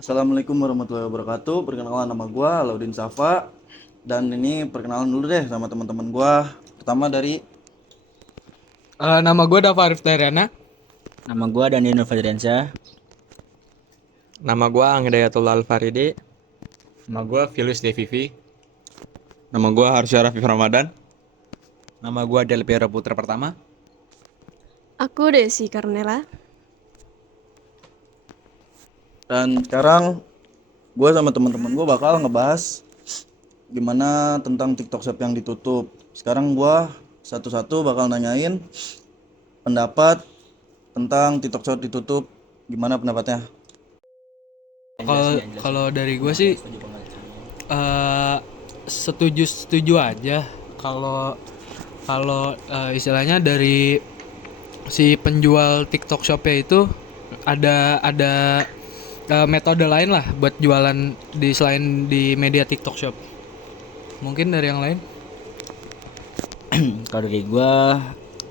Assalamualaikum warahmatullahi wabarakatuh. Perkenalan, nama gua Laudin Safa. Dan ini perkenalan dulu deh sama teman-teman gua. Pertama dari Nama gue Dava Arif Dairana. Nama gua Daniel Nurfadriansyah. Nama gue Anghidayatul Alfaridi. Nama gue Filius Devivi. Nama gue Harsya Rafif Ramadan. Nama gua Del Piero Putra Pertama. Aku Desi Karnela. dan sekarang gua sama teman-teman gua bakal ngebahas gimana tentang TikTok Shop yang ditutup. Sekarang gua satu-satu bakal nanyain pendapat tentang TikTok Shop ditutup. Gimana pendapatnya? Kalau dari gue sih setuju aja. Kalau kalau istilahnya dari si penjual TikTok Shopnya itu ada metode lain lah buat jualan selain di media TikTok Shop. Mungkin dari yang lain. Kalau dari gua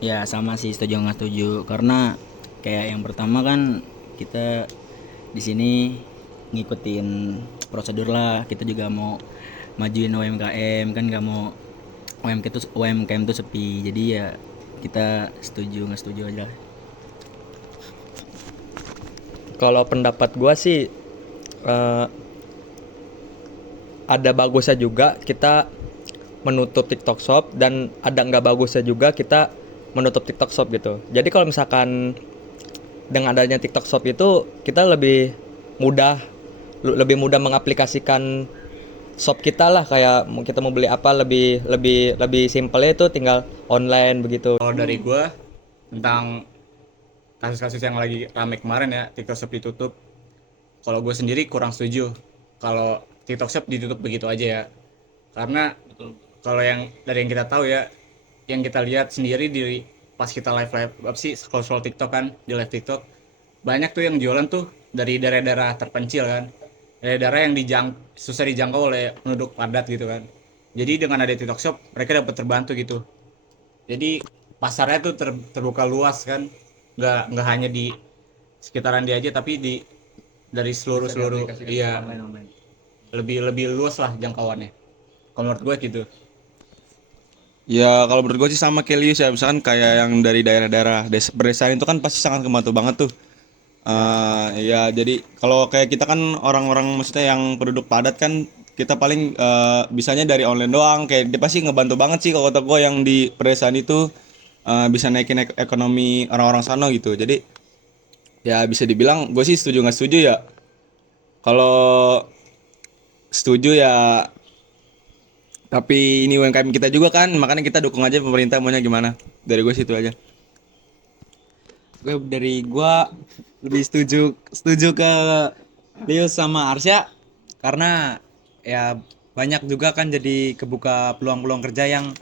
ya sama sih, setuju nggak setuju, karena kayak yang pertama kan kita di sini ngikutin prosedur lah. Kita juga mau majuin UMKM, kan nggak mau UMKM tuh sepi. Jadi ya kita setuju nggak setuju aja. Kalau pendapat gue sih eh, ada bagusnya juga kita menutup TikTok Shop dan ada nggak bagusnya juga kita menutup TikTok Shop gitu. Jadi kalau misalkan dengan adanya TikTok Shop itu kita lebih mudah mengaplikasikan shop kita lah, kayak kita mau beli apa lebih lebih lebih simpelnya itu tinggal online begitu. Kalau dari gue tentang kasus-kasus yang lagi rame kemarin ya, TikTok Shop ditutup. Kalau gue sendiri kurang setuju kalau TikTok Shop ditutup begitu aja ya. Karena kalau yang dari yang kita tahu ya, yang kita lihat sendiri di pas kita live apa sih scroll TikTok kan, di live TikTok banyak tuh yang jualan tuh dari daerah-daerah terpencil kan, daerah-daerah yang susah dijangkau oleh penduduk padat gitu kan. Jadi dengan ada TikTok Shop mereka dapat terbantu gitu. Jadi pasarnya tuh terbuka luas kan, nggak hanya di sekitaran dia aja tapi dari seluruh iya, lebih lebih luas lah jangkauannya kalau menurut gue gitu. Ya kalau menurut gue sih sama kayak Lius ya. Misalkan kayak yang dari daerah-daerah pedesaan itu kan pasti sangat membantu banget tuh. Ya jadi kalau kayak kita kan orang-orang maksudnya yang penduduk padat kan, kita paling bisanya dari online doang. Kayak dia pasti ngebantu banget sih kalau kata gue yang di pedesaan itu, bisa naikin ekonomi orang-orang sana gitu. Jadi ya bisa dibilang gue sih setuju nggak setuju ya. Kalau setuju ya, tapi ini UMKM kita juga kan, makanya kita dukung aja pemerintah maunya gimana. Dari gue situ aja. Dari gua lebih setuju setuju ke Lius sama Arsya, karena ya banyak juga kan jadi kebuka peluang-peluang kerja yang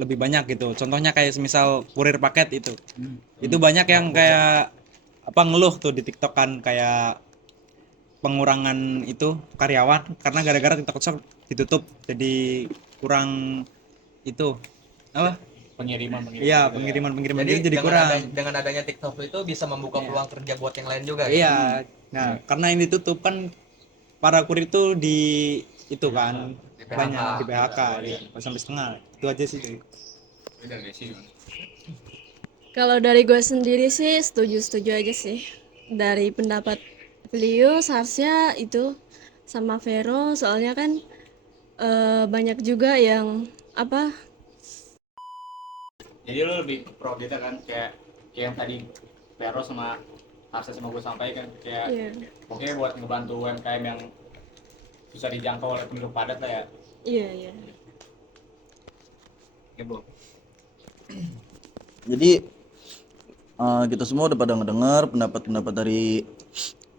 lebih banyak gitu. Contohnya kayak misal kurir paket itu. Itu banyak yang kayak apa ngeluh tuh di TikTok kan, kayak pengurangan itu karyawan karena gara-gara TikTok Shop ditutup, jadi kurang itu apa? Pengiriman Iya, pengiriman jadi kurang. Dengan adanya TikTok itu bisa membuka peluang kerja buat yang lain juga. Iya. Nah, karena ini tutup kan para kurir itu itu kan banyak di PHK ya, sampai setengah. Itu aja sih. Kalau dari gue sendiri sih setuju-setuju aja sih. Dari pendapat beliau seharusnya itu sama Vero, soalnya kan banyak juga yang apa. jadi lo lebih pro kita kan, kayak yang tadi Vero sama Arsa sama gue sampaikan kayak Iya, pokoknya buat ngebantu UMKM yang susah dijangkau oleh penduduk padat lah ya. iya, iya. Jadi kita semua udah pada ngedengar pendapat-pendapat dari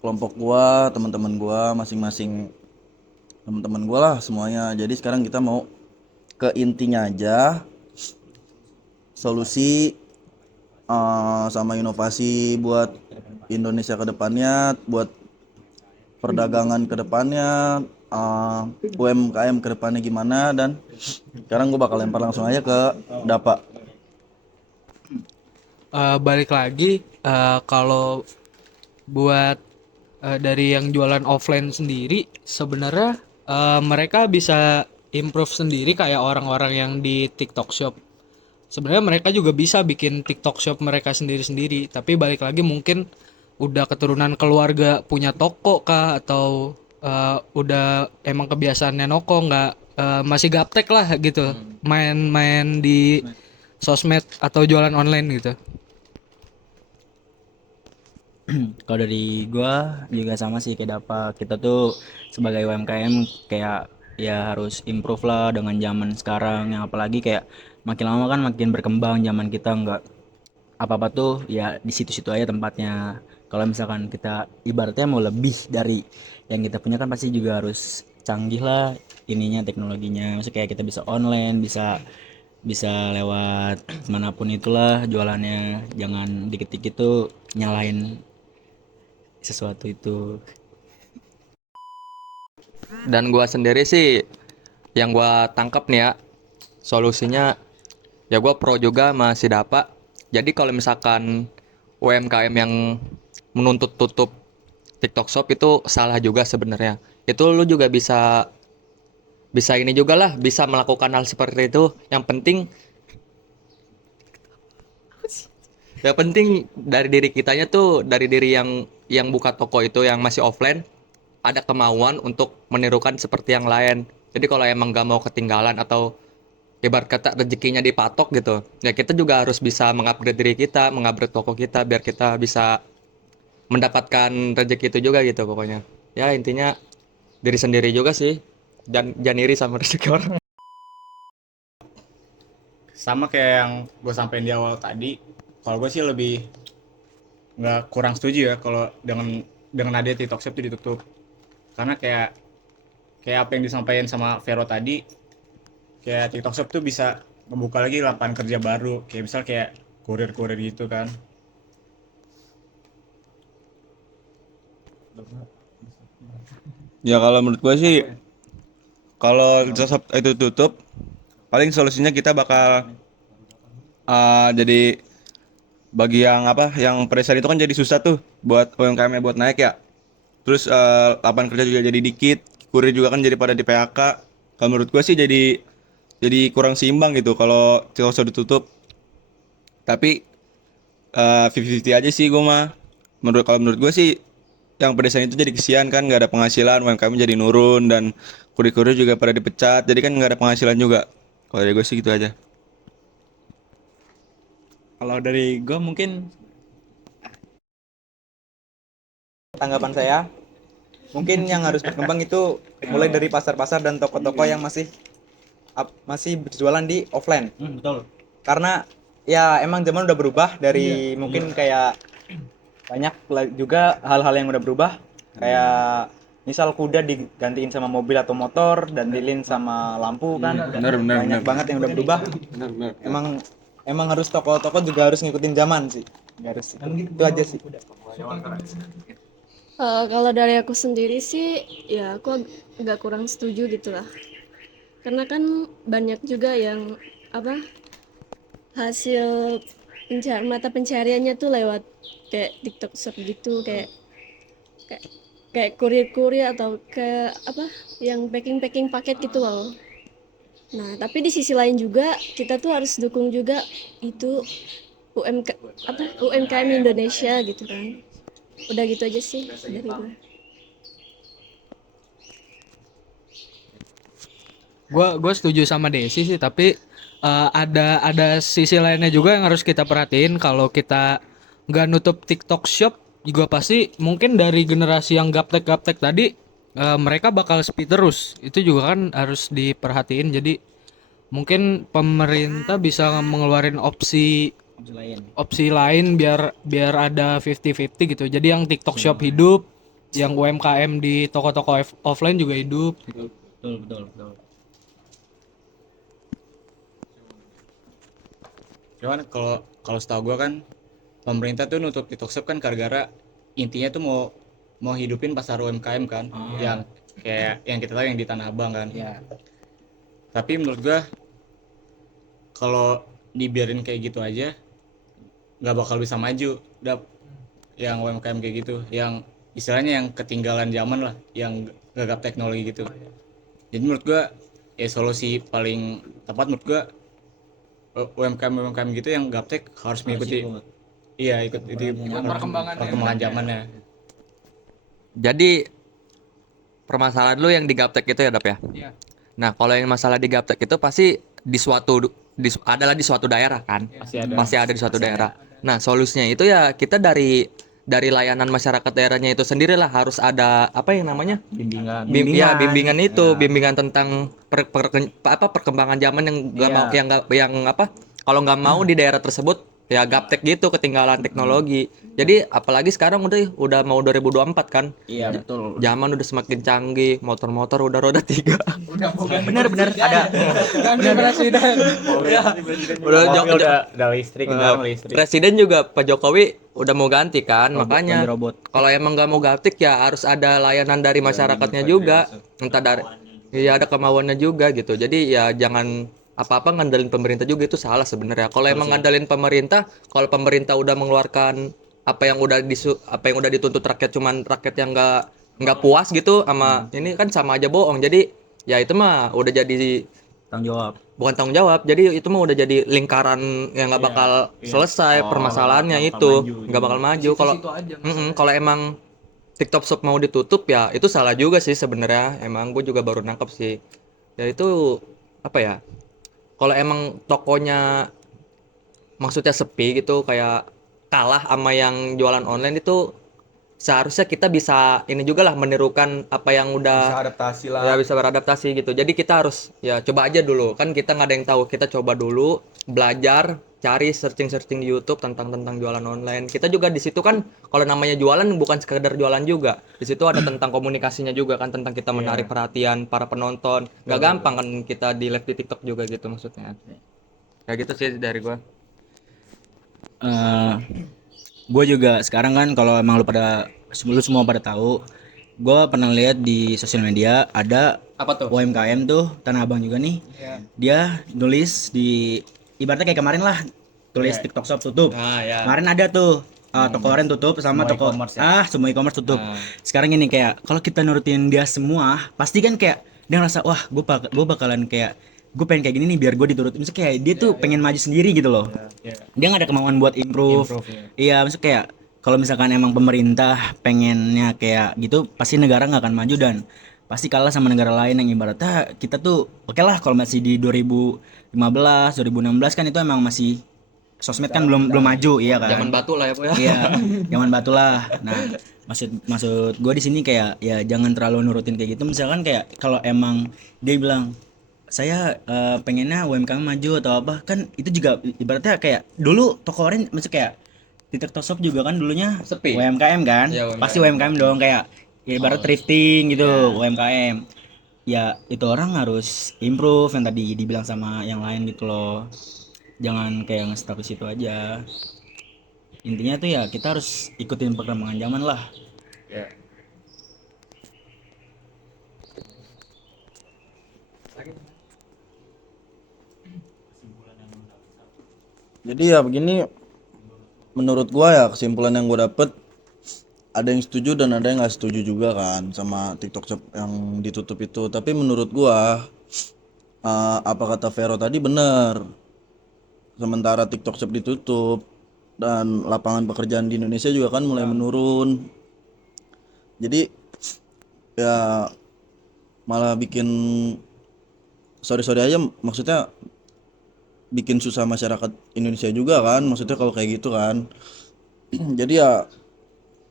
kelompok gua, teman-teman gua, masing-masing teman-teman gua lah semuanya. Jadi sekarang kita mau ke intinya aja, solusi sama inovasi buat Indonesia ke depannya, buat perdagangan ke depannya, UMKM ke depannya gimana. Dan sekarang gue bakal lempar langsung aja ke Dapa. Balik lagi, kalau buat dari yang jualan offline sendiri sebenarnya mereka bisa improve sendiri kayak orang-orang yang di TikTok Shop. Sebenarnya mereka juga bisa bikin TikTok Shop mereka sendiri-sendiri, tapi balik lagi mungkin udah keturunan keluarga punya toko kah atau udah emang kebiasaannya noko nggak masih gaptek lah gitu, main-main di sosmed atau jualan online gitu. Kalau dari gua juga sama sih kayak Dapa. Kita tuh sebagai UMKM kayak ya harus improve lah dengan zaman sekarang yang apalagi kayak makin lama kan makin berkembang zaman kita nggak apa-apa tuh ya di situ-situ aja tempatnya. Kalau misalkan kita ibaratnya mau lebih dari yang kita punya kan pasti juga harus canggih lah ininya teknologinya. Maksudnya kayak kita bisa online, bisa bisa lewat manapun itulah jualannya. Jangan dikit-dikit tuh nyalahin sesuatu itu. Dan gua sendiri sih yang gua tangkap nih ya, solusinya ya gua pro juga masih dapat. Jadi kalau misalkan UMKM yang menuntut tutup TikTok Shop itu salah juga sebenarnya. Itu lu juga bisa bisa ini juga lah, bisa melakukan hal seperti itu. Yang penting dari diri kitanya tuh, dari diri yang buka toko itu yang masih offline ada kemauan untuk menirukan seperti yang lain. Jadi kalau emang gak mau ketinggalan atau ibarat kata rezekinya dipatok gitu, ya kita juga harus bisa mengupgrade diri kita, mengupgrade toko kita biar kita bisa mendapatkan rezeki itu juga gitu pokoknya. Ya intinya diri sendiri juga sih. Dan jangan iri sama rezeki orang. Sama kayak yang gue sampein di awal tadi, kalau gue sih lebih nggak kurang setuju ya kalau dengan ada TikTok Shop itu ditutup. Karena kayak kayak apa yang disampaikan sama Vero tadi, kayak TikTok Shop tuh bisa membuka lagi lapangan kerja baru, kayak misal kayak kurir-kurir gitu kan. Ya kalau menurut gua sih kalau TikTok itu tutup paling solusinya kita bakal jadi bagi yang apa yang pedesaan itu kan jadi susah tuh buat UMKM buat naik ya. Terus lapangan kerja juga jadi dikit, kurir juga kan jadi pada di PHK. Kalau menurut gua sih jadi kurang seimbang gitu kalau TikTok ditutup. Tapi 50-50 aja sih gua mah. Kalau menurut gua sih yang pedesaan itu jadi kesian kan nggak ada penghasilan, UMKM jadi nurun dan kurir-kurir juga pada dipecat. Jadi kan nggak ada penghasilan juga. Kalau dari gue sih gitu aja. Kalau dari gue mungkin tanggapan saya, mungkin yang harus berkembang itu mulai dari pasar-pasar dan toko-toko yang masih berjualan di offline. Betul. Karena ya emang zaman udah berubah dari mungkin kayak banyak juga hal-hal yang udah berubah kayak misal kuda digantiin sama mobil atau motor dan lilin sama lampu kan. Banyak banget yang udah berubah. Emang harus toko-toko juga harus ngikutin zaman sih. Harus itu aja sih. Kalau dari aku sendiri sih, ya aku agak kurang setuju gitu lah. Karena kan banyak juga yang apa hasil mata pencariannya tuh lewat kayak TikTok Shop gitu, kayak kayak kurir-kurir atau ke apa yang packing paket gitu loh. Nah, tapi di sisi lain juga kita tuh harus dukung juga itu UMK UMKM Indonesia gitu kan. Udah gitu aja sih dari gue. Gue setuju sama Desi sih, tapi ada sisi lainnya juga yang harus kita perhatiin. Kalau kita nggak nutup TikTok Shop juga pasti mungkin dari generasi yang gaptek tadi mereka bakal sepi terus. Itu juga kan harus diperhatiin. Jadi mungkin pemerintah bisa mengeluarkan opsi lain biar ada 50-50 gitu. Jadi yang TikTok Shop hidup, yang UMKM di toko-toko offline juga hidup. Betul. Cuman kalau kalau setahu gue kan pemerintah tuh nutup TikTok Shop kan gara-gara intinya tuh mau mau hidupin pasar UMKM kan, yang kayak yang kita tahu yang di Tanah Abang kan. Tapi menurut gue kalau dibiarin kayak gitu aja nggak bakal bisa maju. Yang UMKM kayak gitu, yang istilahnya yang ketinggalan zaman lah, yang gagap teknologi gitu. Jadi menurut gua ya solusi paling tepat menurut gua UMKM gitu yang gaptek harus mengikuti, iya ikut itu perkembangan zamannya. Jadi permasalahan lu yang di Gaptek itu ya, Dap ya? Iya. Nah, kalau yang masalah di Gaptek itu pasti adalah di suatu daerah kan? Pasti ada di suatu daerah. Nah, solusinya itu ya kita dari layanan masyarakat daerahnya itu sendirilah harus ada apa yang namanya? Bimbingan. Ya, bimbingan itu, bimbingan tentang perkembangan zaman yang nggak mau yang apa? Kalau nggak mau di daerah tersebut ya gaptek gitu, ketinggalan teknologi. Jadi apalagi sekarang udah mau 2024 kan? Iya betul. Zaman udah semakin canggih, motor-motor udah roda 3. Bener ada. Udah listrik, udah listrik. Presiden juga Pak Jokowi udah mau ganti kan, makanya ganti robot. kalau emang nggak mau gaptek ya harus ada layanan dari masyarakatnya juga, entah dari ya ada kemauannya juga gitu. Jadi ya jangan apa-apa ngandelin pemerintah juga, itu salah sebenarnya. Kalau emang ngandelin pemerintah, kalau pemerintah udah mengeluarkan apa yang udah dituntut rakyat, cuman rakyat yang nggak puas gitu sama ini kan sama aja bohong. Jadi ya itu mah udah jadi Tanggung jawab. bukan tanggung jawab, jadi itu mah udah jadi lingkaran yang nggak bakal selesai permasalahannya, itu nggak bakal maju. Kalau kalau emang TikTok Shop mau ditutup ya itu salah juga sih sebenarnya. Emang gue juga baru nangkep sih ya itu apa ya, kalau emang tokonya maksudnya sepi gitu kayak kalah sama yang jualan online, itu seharusnya kita bisa ini juga lah menirukan apa yang udah adaptasi lah. ya bisa beradaptasi gitu. Jadi kita harus ya coba aja dulu kan, kita nggak ada yang tahu, kita coba dulu belajar, cari searching di YouTube tentang jualan online. Kita juga di situ kan kalau namanya jualan bukan sekedar jualan juga, di situ ada tentang komunikasinya juga kan, tentang kita menarik perhatian para penonton. Nggak gampang kan kita di live di TikTok juga gitu maksudnya. Kayak gitu sih dari gua. Gue juga sekarang kan kalau emang lu semua pada tahu, gue pernah lihat di sosial media ada Apa tuh? UMKM tuh Tanah Abang juga nih. Dia nulis di ibaratnya kayak kemarin lah, tulis TikTok Shop tutup. Nah, ya. Kemarin ada tuh toko oren tutup sama toko semua e-commerce tutup. Sekarang ini kayak kalau kita nurutin dia semua, pasti kan kayak dia ngerasa wah gue bakalan kayak gue pengen kayak gini nih biar gue diturutin. Maksudnya kayak dia tuh pengen maju sendiri gitu loh. Dia nggak ada kemauan buat improve. Iya, maksudnya kayak kalau misalkan emang pemerintah pengennya kayak gitu, pasti negara nggak akan maju dan pasti kalah sama negara lain yang ibaratnya kita tuh oke lah kalau masih di 2015, 2016 kan itu emang masih sosmed kan belum maju, iya kan. Zaman batu lah ya, Bu ya. Iya, zaman batu lah. Nah, maksud gue di sini kayak ya jangan terlalu nurutin kayak gitu. Misalkan kayak kalau emang dia bilang saya pengennya UMKM maju atau apa, kan itu juga ibaratnya kayak dulu toko oren maksudnya kayak di TikTok Shop juga kan dulunya Sepi. UMKM kan, Iya, UMKM. pasti UMKM dong kayak ya ibarat thrifting gitu, UMKM. Ya itu orang harus improve yang tadi dibilang sama yang lain gitu loh. Jangan kayak nge-stuck di situ aja. Intinya tuh ya kita harus ikutin perkembangan zaman lah. Jadi ya begini, menurut gua ya kesimpulan yang gua dapet, ada yang setuju dan ada yang nggak setuju juga kan sama TikTok Shop yang ditutup itu. Tapi menurut gua apa kata Vero tadi bener. Sementara TikTok Shop ditutup dan lapangan pekerjaan di Indonesia juga kan mulai menurun. Jadi ya malah bikin sorry aja, maksudnya bikin susah masyarakat Indonesia juga kan, maksudnya kalau kayak gitu kan. Jadi ya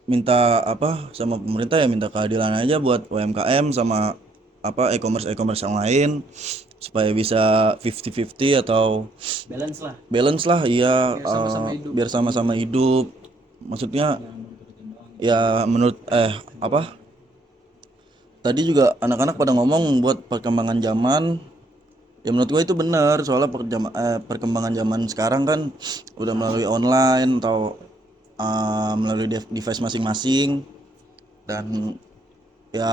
minta apa sama pemerintah, ya minta keadilan aja buat UMKM sama apa e-commerce yang lain supaya bisa 50-50 atau balance lah iya, biar sama-sama hidup. Maksudnya ya menurut apa tadi juga anak-anak pada ngomong buat perkembangan zaman, ya menurut gue itu benar. Soalnya perkembangan zaman sekarang kan udah melalui online atau melalui device masing-masing, dan ya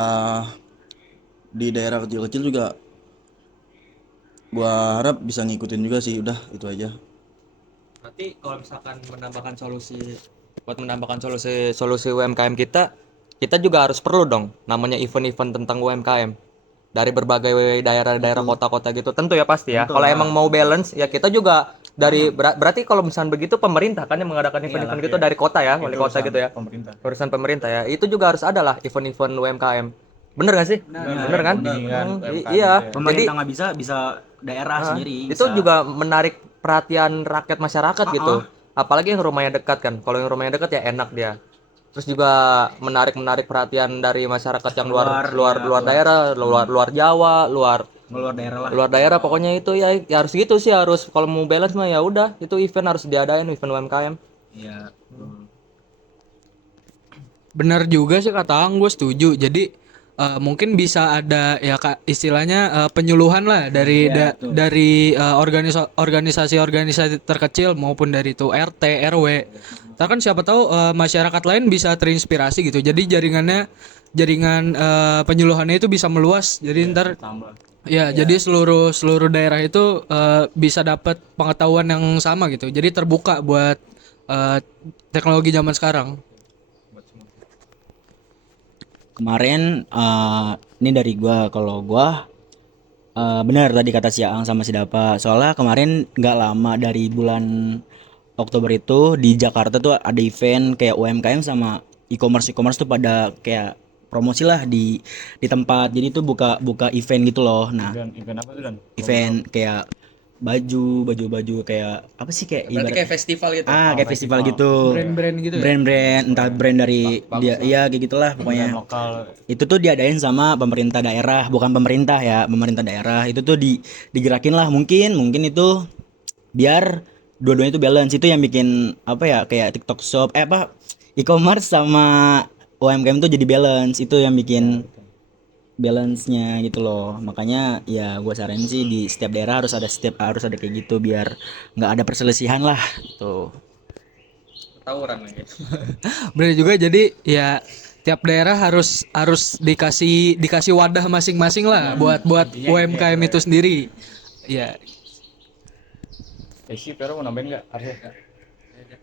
di daerah kecil-kecil juga gua harap bisa ngikutin juga sih. Udah itu aja. Berarti kalau misalkan menambahkan solusi UMKM kita, kita juga harus perlu dong namanya event-event tentang UMKM dari berbagai daerah-daerah kota-kota gitu. Tentu ya pasti ya. Kalau emang mau balance ya kita juga dari berarti kalau misalnya begitu pemerintah kan yang mengadakan event-event gitu dari kota ya, wali kota gitu ya. Pemerintah. Urusan pemerintah ya. Itu juga harus ada lah event-event UMKM. Bener gak sih? Bener kan? Bimbingan UMKM Iya. gitu ya. Pemerintah nggak bisa daerah sendiri. Itu bisa. juga menarik perhatian rakyat masyarakat gitu. Apalagi yang rumahnya dekat kan. Kalau yang rumahnya dekat ya enak dia. Terus juga menarik perhatian dari masyarakat yang luar daerah, luar Jawa, luar daerah pokoknya itu ya, ya harus gitu sih, harus kalau mau balance mah ya udah itu event harus diadain, event UMKM. Iya. Bener juga sih kata Ang, gue setuju. Jadi mungkin bisa ada ya Kak, istilahnya penyuluhan lah dari dari organisasi-organisasi terkecil maupun dari itu RT, RW. Ntar kan siapa tahu masyarakat lain bisa terinspirasi gitu. Jadi jaringan penyuluhannya itu bisa meluas. Jadi ntar ya jadi seluruh daerah itu bisa dapat pengetahuan yang sama gitu. Jadi terbuka buat teknologi zaman sekarang. Kemarin ini dari gua, kalau gua benar tadi kata si Aang sama si Dapa. Soalnya kemarin nggak lama dari bulan Oktober itu di Jakarta tuh ada event kayak UMKM sama e-commerce tuh pada kayak promosi lah di tempat. Jadi tuh buka event gitu loh. Nah, Event apa tuh Dan? event kayak baju kayak apa sih, kayak Berarti kayak festival gitu. kayak festival gitu. Brand-brand gitu ya? Brand-brand entah brand dari dia, iya kayak gitulah pokoknya. Lokal. Itu tuh diadain sama pemerintah daerah, bukan pemerintah ya, pemerintah daerah. Itu tuh digerakin lah, mungkin itu biar dua-duanya itu balance. Itu yang bikin apa ya, kayak TikTok Shop e-commerce sama UMKM tuh jadi balance. Itu yang bikin balance-nya gitu loh. Makanya ya gue saranin sih di setiap daerah harus ada kayak gitu biar nggak ada perselisihan lah gitu. Tawuran lagi. Bener juga, jadi ya tiap daerah harus dikasih wadah masing-masing lah buat UMKM itu sendiri. Ya, Sih, Pero mau nambahin nggak? Arya?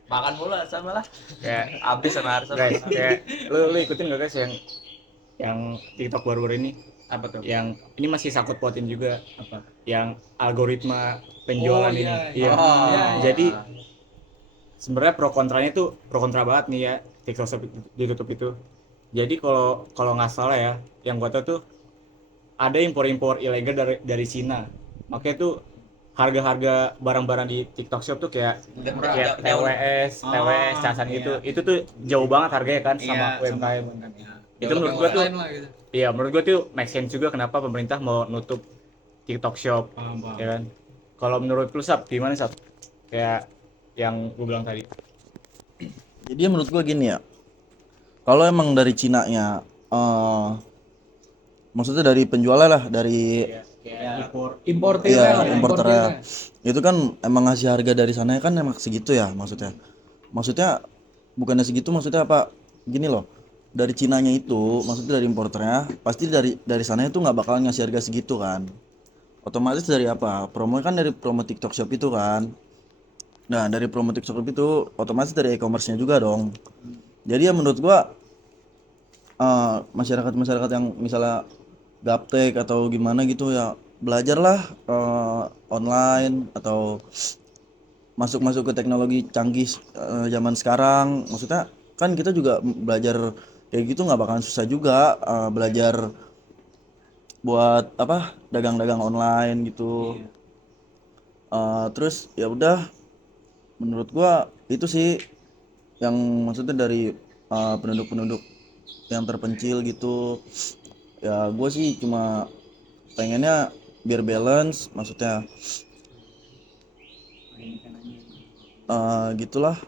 Makan mulu sama lah. Kayak abis sama Arsa. Guys, kayak lu ikutin nggak guys yang TikTok baru-baru ini? Apa tuh? Yang ini masih sakut pautin juga, apa? Yang algoritma penjualan ini. Iya. Jadi sebenarnya pro kontra banget nih ya TikTok Shop ditutup itu. Jadi kalau nggak salah ya, yang gua tahu tuh ada impor ilegal dari Cina. Makanya tuh harga-harga barang-barang di TikTok Shop tuh kayak TWS, casan gitu. Itu tuh jauh banget harganya kan sama UMKM. Itu menurut gua tuh iya, menurut gua tuh make sense juga kenapa pemerintah mau nutup TikTok Shop. Ya kan? Kalau menurut lu Sap, gimana Sap? Kayak yang gua bilang tadi. Jadi menurut gua gini ya, kalau emang dari Cina-nya maksudnya dari penjualnya lah, dari importernya itu kan emang ngasih harga dari sana kan emang segitu ya, maksudnya bukannya segitu, maksudnya apa, gini loh, dari Cinanya itu maksudnya dari importernya pasti dari sana itu nggak bakalan ngasih harga segitu kan, otomatis dari apa, promo kan dari promo TikTok Shop itu kan. Nah dari promo TikTok Shop itu otomatis dari e-commerce-nya juga dong. Jadi ya menurut gua masyarakat yang misalnya gaptek atau gimana gitu ya, belajarlah online atau masuk ke teknologi canggih zaman sekarang. Maksudnya kan kita juga belajar kayak gitu nggak bakalan susah juga, belajar buat apa, dagang-dagang online gitu. Terus ya udah, menurut gua itu sih yang maksudnya dari penduduk-penduduk yang terpencil gitu. Ya gue sih cuma pengennya biar balance, maksudnya gitulah,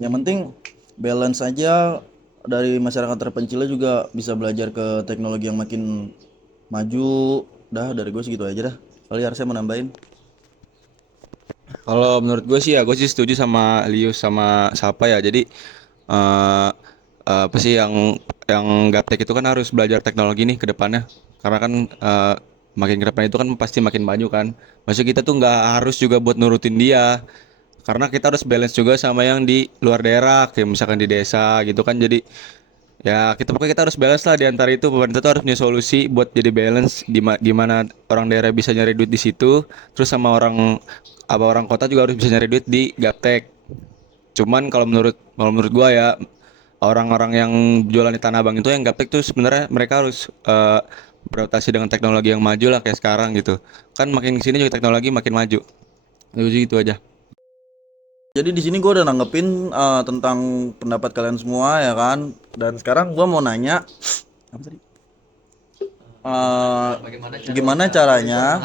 yang penting balance aja. Dari masyarakat terpencilnya juga bisa belajar ke teknologi yang makin maju. Dah dari gue segitu aja dah, kali harusnya mau nambahin. Kalau menurut gue sih ya, gue sih setuju sama Lius sama Sapa ya. Jadi eh apa sih yang gaptek itu kan harus belajar teknologi nih ke depannya. Karena kan makin ke depan itu kan pasti makin maju kan. Maksudnya kita tuh nggak harus juga buat nurutin dia. Karena kita harus balance juga sama yang di luar daerah, kayak misalkan di desa gitu kan. Jadi Ya pokoknya kita harus balance lah di antara itu. Pemerintah tuh harus punya solusi buat jadi balance gimana orang daerah bisa nyari duit di situ, terus sama orang kota juga harus bisa nyari duit di gaptek. Cuman kalau menurut gua ya, orang-orang yang jualan di Tanah Abang itu yang gaptek tuh sebenarnya mereka harus beradaptasi dengan teknologi yang maju lah kayak sekarang gitu. Kan makin kesini juga teknologi makin maju. Gitu aja. Jadi di sini gue udah nanggepin tentang pendapat kalian semua ya kan. Dan sekarang gue mau nanya apa tadi? Gimana caranya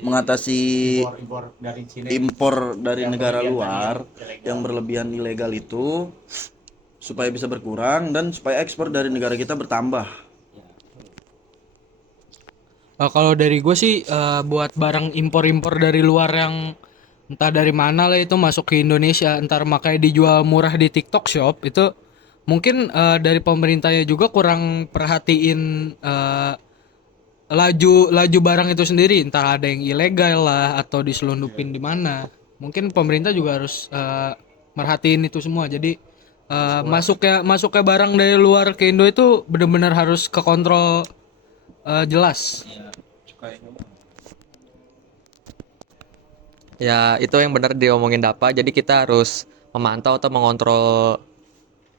mengatasi Impor dari Cina impor dari negara berlebihan luar ilegal. yang berlebihan ilegal itu supaya bisa berkurang dan supaya ekspor dari negara kita bertambah. Kalau dari gue sih buat barang impor-impor dari luar yang entah dari mana lah itu masuk ke Indonesia, entar makanya dijual murah di TikTok Shop itu mungkin dari pemerintahnya juga kurang perhatiin laju laju barang itu sendiri, entah ada yang ilegal lah atau diselundupin di mana. Mungkin pemerintah juga harus merhatiin itu semua. Jadi masuknya barang dari luar ke Indo itu benar-benar harus kekontrol jelas. Ya, itu yang benar diomongin Dapa. Jadi kita harus memantau atau mengontrol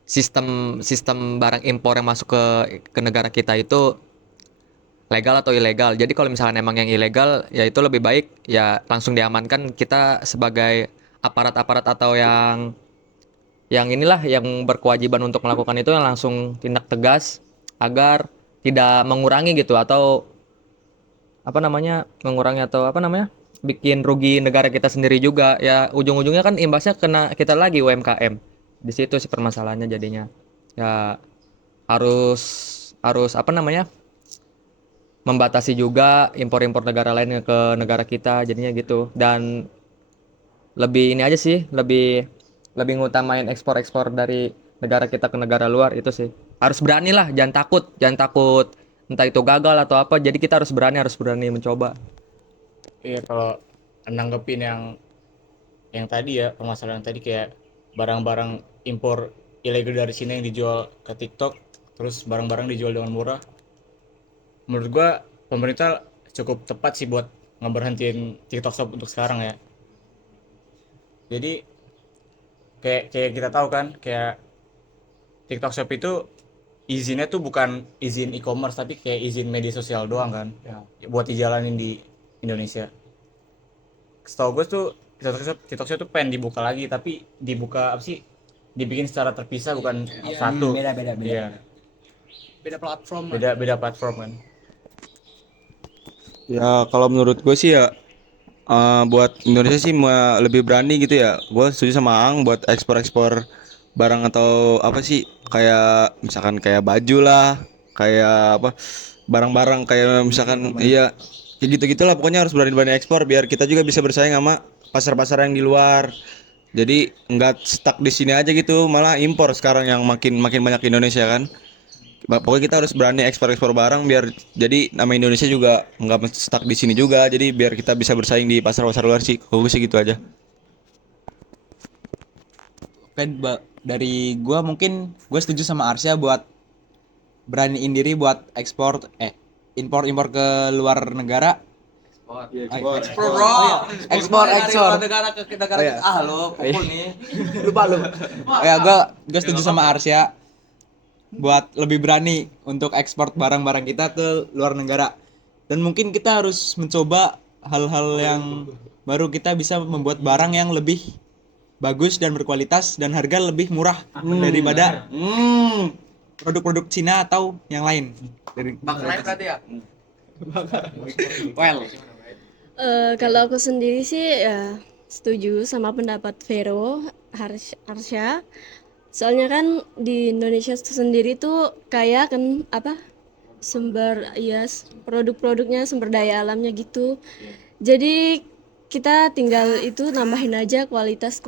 sistem sistem barang impor yang masuk ke negara kita itu legal atau ilegal. Jadi kalau misalnya emang yang ilegal, ya itu lebih baik ya langsung diamankan. Kita sebagai aparat-aparat atau yang inilah yang berkewajiban untuk melakukan itu yang langsung tindak tegas agar tidak mengurangi gitu atau apa namanya mengurangi atau apa namanya bikin rugi negara kita sendiri juga ya ujung-ujungnya kan imbasnya kena kita lagi UMKM di situ sih permasalahannya jadinya ya harus harus apa namanya membatasi juga impor-impor negara lain ke negara kita jadinya gitu dan lebih ini aja sih lebih lebih ngutamain ekspor-ekspor dari negara kita ke negara luar itu sih harus berani lah jangan takut entah itu gagal atau apa jadi kita harus berani mencoba. Iya, kalau nanggepin yang tadi ya, permasalahan tadi kayak barang-barang impor ilegal dari Cina yang dijual ke TikTok, terus barang-barang dijual dengan murah. Menurut gua pemerintah cukup tepat sih buat ngeberhentiin TikTok Shop untuk sekarang ya. Jadi kayak kita tahu kan, kayak TikTok Shop itu izinnya tuh bukan izin e-commerce tapi kayak izin media sosial doang kan. Buat dijalanin di Indonesia. Setahu gue tuh TikTok Shop tuh pengen dibuka lagi tapi dibuka apa sih dibikin secara terpisah bukan satu. Beda. Iya, Beda platform. beda platform kan. Ya kalau menurut gue sih ya buat Indonesia sih lebih berani gitu ya. Gue setuju sama Ang buat ekspor-ekspor barang atau apa sih kayak misalkan kayak baju lah, kayak apa barang-barang kayak misalkan iya kayak gitu-gitulah pokoknya harus berani-berani ekspor biar kita juga bisa bersaing sama pasar-pasar yang di luar. Jadi nggak stuck di sini aja gitu, malah impor sekarang yang makin makin banyak di Indonesia kan. Pokoknya kita harus berani ekspor-ekspor barang biar jadi nama Indonesia juga nggak mesti stuck di sini juga. Jadi biar kita bisa bersaing di pasar-pasar luar sih. Kalau gue sih gitu aja. Dari gua mungkin gue setuju sama Arsya buat beraniin diri buat impor ke luar negara. Ekspor negara ke negara lo pukul nih. Lupa lu. Ya gue setuju sama Arsya buat lebih berani untuk ekspor barang-barang kita ke luar negara. Dan mungkin kita harus mencoba hal-hal yang baru kita bisa membuat barang yang lebih bagus dan berkualitas dan harga lebih murah daripada produk-produk Cina atau yang lain. Kalau aku sendiri sih ya setuju sama pendapat Vero Harsha. Soalnya kan di Indonesia sendiri tuh kaya kan apa produk-produknya sumber daya alamnya gitu. Jadi kita tinggal itu nambahin aja kualitas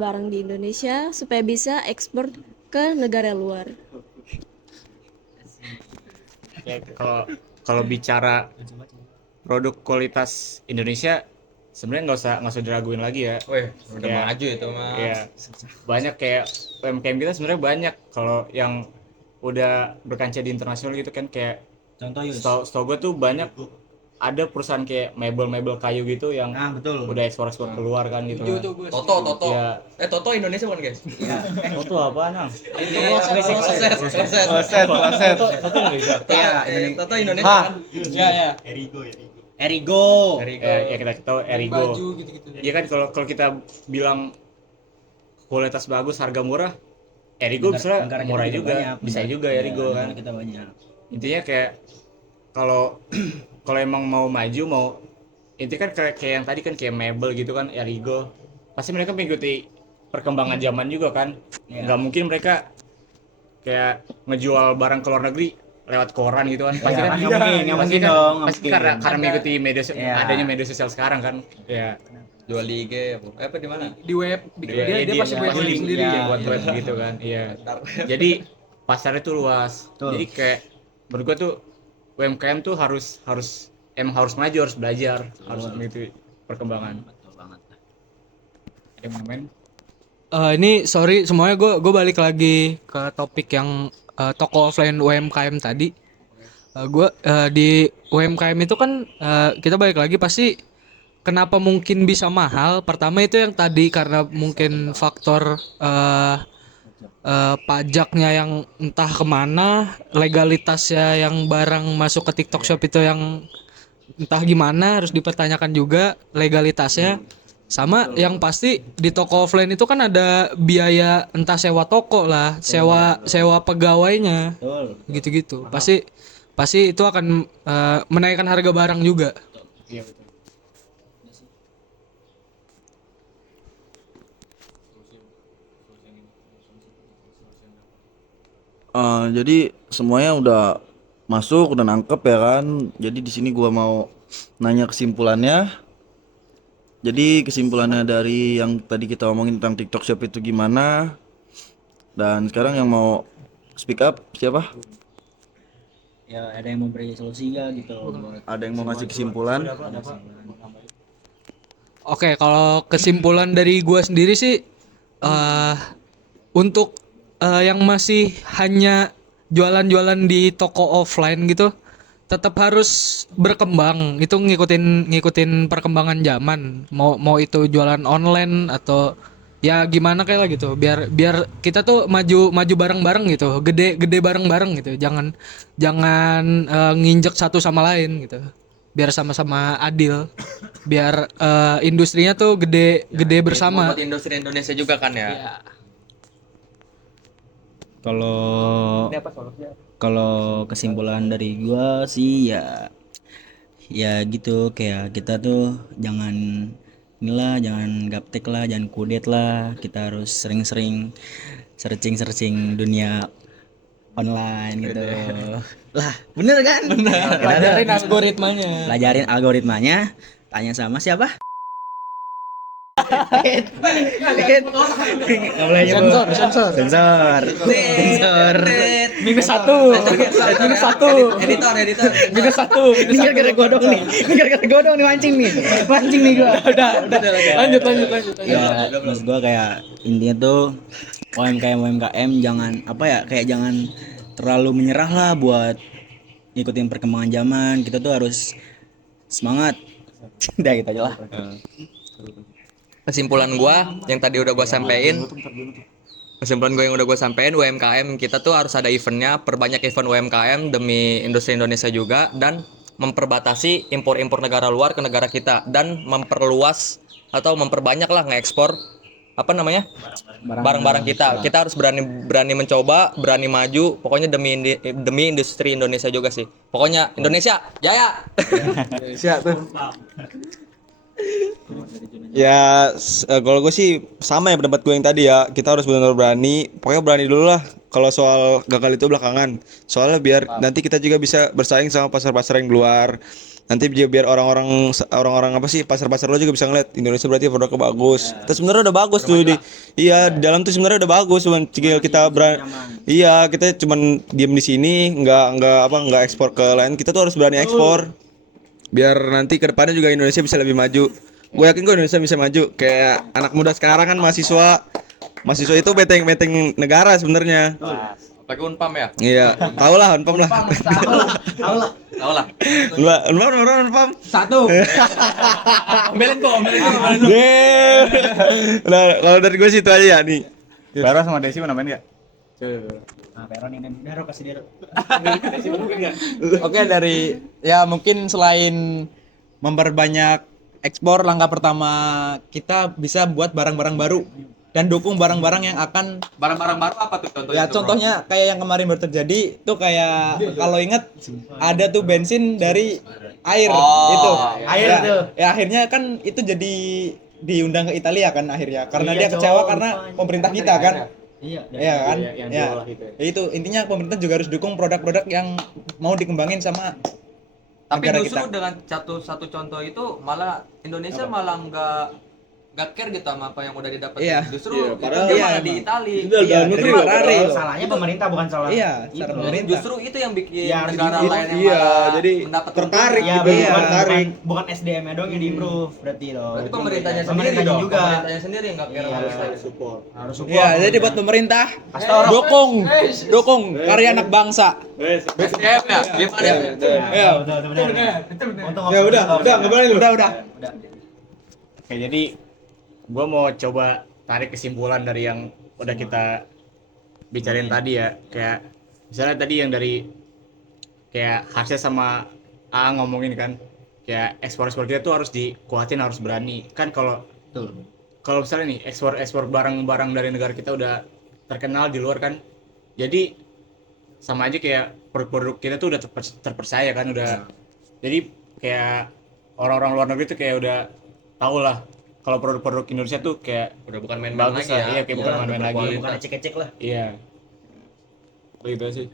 barang di Indonesia supaya bisa ekspor ke negara luar. Ya, kalau bicara produk kualitas Indonesia sebenarnya nggak usah diraguin lagi ya. Udah Ya, maju itu mah. ya banyak kayak UMKM kita sebenarnya banyak kalau yang udah berkancah di internasional gitu kan, kayak Contoh Yus. setahu gue tuh banyak ada perusahaan kayak mebel kayu gitu yang Nah, betul. udah ekspor keluar kan gitu kan. Toto. Ya, Toto Indonesia bukan guys? itu apa nang? Kloset. Toto Indonesia. Iya, Toto Indonesia kan? Erigo. Ya kita tahu Erigo. Iya kan, kalau kita bilang kualitas bagus, harga murah, Erigo bisa Negara kita murah juga juga, banyak, bisa negara- juga ya, Erigo kan. negara kita banyak. Intinya kayak kalau kalau emang mau maju, mau intinya kan kayak yang tadi kan kayak mebel gitu kan, Erigo, pasti mereka mengikuti perkembangan zaman juga kan. Iya. Nggak mungkin mereka kayak ngejual barang ke luar negeri lewat koran gitu kan, pasti kan nggak mungkin, nggak pasti mungkin kan dong, nggak pasti mungkin. karena mengikuti Iya. adanya media sosial sekarang kan ya. Jual di IG apa di mana? Di web, dia pasti Iya, web sendiri. iya. buat web gitu kan. Iya. Jadi pasarnya tuh luas. Betul. Jadi kayak menurut gua tuh UMKM tuh harus emang harus maju, harus belajar, harus mengikuti perkembangan. Betul banget. Ada yang mau main? Ini sorry semuanya, gue balik lagi ke topik yang toko offline UMKM tadi. Gue di UMKM itu kan kita balik lagi pasti kenapa mungkin bisa mahal. Pertama itu yang tadi karena mungkin faktor pajaknya yang entah kemana, legalitasnya yang barang masuk ke TikTok Shop itu yang entah gimana, harus dipertanyakan juga legalitasnya. Sama yang pasti di toko offline itu kan ada biaya, entah sewa toko lah, sewa pegawainya, Betul. gitu-gitu. Pasti itu akan menaikkan harga barang juga. Iya betul. Jadi semuanya udah masuk, udah nangkep ya kan. Jadi di sini gua mau nanya kesimpulannya. Jadi kesimpulannya dari yang tadi kita omongin tentang TikTok Shop itu gimana? Dan sekarang yang mau speak up siapa? Ya ada yang mau beri solusi nggak gitu? Ada yang mau ngasih kesimpulan? Oke, kalau kesimpulan dari gua sendiri sih untuk yang masih hanya jualan-jualan di toko offline gitu tetap harus berkembang, itu ngikutin perkembangan zaman, mau itu jualan online atau ya gimana kayak lah gitu, biar kita tuh maju bareng-bareng gitu, gede bareng-bareng gitu, jangan nginjek satu sama lain gitu, biar sama-sama adil, biar industrinya tuh gede bersama. Buat industri Indonesia juga kan ya. Ya. Kalau kesimpulan dari gua sih ya gitu, kayak kita tuh jangan jangan gaptek lah, jangan kudet lah, kita harus sering-sering searching dunia online gitu. Lah, bener kan? Pelajarin algoritmanya. Pelajarin algoritmanya, tanya sama siapa? Sensor. Minus satu. Editor. Ini gara-gara gua dong nih. Mancing nih gua. Udah. Lanjut. Ya, maksud gua kayak intinya tuh UMKM jangan kayak jangan terlalu menyerah lah buat ngikutin perkembangan zaman. Kita tuh harus semangat. Udah gitu aja lah. Kesimpulan gua yang tadi udah gua sampein. Kesimpulan gue yang udah gue sampein, UMKM kita tuh harus ada eventnya, perbanyak event UMKM demi industri Indonesia juga, dan memperbatasi impor negara luar ke negara kita, dan memperluas atau memperbanyak lah ngekspor barang-barang kita. Kita harus berani mencoba, berani maju, pokoknya demi industri Indonesia juga sih. Pokoknya Indonesia jaya. Siap tuh. Ya, kalau gue sih sama ya pendapat gue yang tadi ya. Kita harus benar-benar berani. Pokoknya berani dulu lah. Kalau soal gagal itu belakangan. Soalnya biar nanti kita juga bisa bersaing sama pasar-pasar yang di luar. Nanti biar orang-orang apa sih, pasar-pasar lo juga bisa ngeliat Indonesia berarti produknya bagus. Terus sebenarnya udah bagus tuh di dalam tuh sebenarnya udah bagus, cuman tinggal kita iya, kita cuman diem di sini, nggak ekspor ke lain. Kita tuh harus berani ekspor. Biar nanti ke depannya juga Indonesia bisa lebih maju. Gue yakin kok Indonesia bisa maju. Kayak anak muda sekarang kan mahasiswa itu benteng negara sebenarnya. Pakai Unpam ya? Iya, tahu lah Unpam lah. Tahu lah. Unpam. Satu. Omelin kok. Nah, kalau dari gue sih itu aja ya nih. Bara sama Desi mau nambahin nggak? Nah, Peron ini Daro kasih Daro. Oke, dari ya mungkin selain memperbanyak ekspor, langkah pertama kita bisa buat barang-barang baru dan dukung barang-barang yang akan Barang-barang baru apa tuh contohnya? ya tuh, Bro? contohnya kayak yang kemarin baru terjadi tuh kayak kalau inget ada tuh bensin dari air Oh, itu iya. Air ya, tuh. ya akhirnya kan itu jadi diundang ke Italia kan akhirnya karena Iya, dia kecewa dong, karena lupa. pemerintah kita kan Iya. ya kan yang ya diolah itu ya. Ya itu intinya pemerintah juga harus dukung produk-produk yang mau dikembangin sama Tapi negara justru kita. dengan satu contoh itu malah Indonesia malah nggak care gitu sama apa yang udah didapat. Iya. Justru Iya, itu padahal dia iya, malah emang. di Itali. Itu dalam Iya, negeri dari loh, Ferrari padahal. loh. Salahnya pemerintah bukan salah. Iya, Itu. secara Jadi pemerintah. justru itu yang bikin Ya, harus negara dibikin. lain yang Iya, malah jadi mendapat tertarik Iya, untung. gitu. bukan, Tertarik. bukan SDM-nya doang yang di-improve berarti loh. Berarti pemerintahnya sendiri Pemerintahnya dong. juga. Pemerintahnya sendiri yang nggak care Iya. harus Support. Harus support. Ya, jadi buat pemerintah Pasti orang dukung karya anak bangsa. SDM ya. Gimana ya? Ya, betul benar. Untung Ya udah, nggak boleh lu. udah. Oke, jadi gua mau coba tarik kesimpulan dari yang udah kita bicarain tadi ya. Kayak misalnya tadi yang dari kayak Harsha sama A ngomongin kan, kayak ekspor kita tuh harus dikuatin, harus berani. Kan kalau misalnya nih ekspor barang-barang dari negara kita udah terkenal di luar kan, jadi sama aja kayak produk kita tuh udah terpercaya kan, udah jadi kayak orang-orang luar negeri tuh kayak udah tau lah kalau produk-produk Indonesia tuh kayak Udah bukan main-main bagus lagi lah, ya. iya kayak bukan main-main lagi, bukan ecek-ecek lah. iya gitu sih.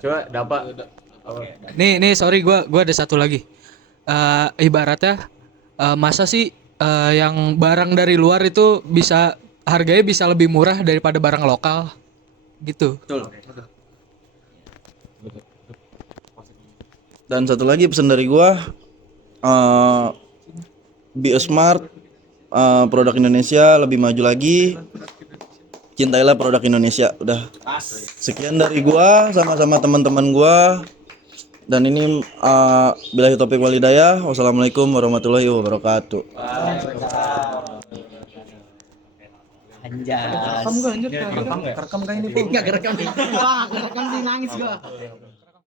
Coba dapat Nih sorry gua ada satu lagi. Ibaratnya masa sih yang barang dari luar itu bisa harganya bisa lebih murah daripada barang lokal gitu. Dan satu lagi pesan dari gua, be a smart, produk Indonesia lebih maju lagi, cintailah produk Indonesia. Udah, sekian dari gua sama-sama teman-teman gua. Dan ini billahi taufiq wal hidayah. Wassalamualaikum warahmatullahi wabarakatuh. Anjas. Kerekam gak ini? Enggak kerekam. Wah, kerekam sih nangis gua.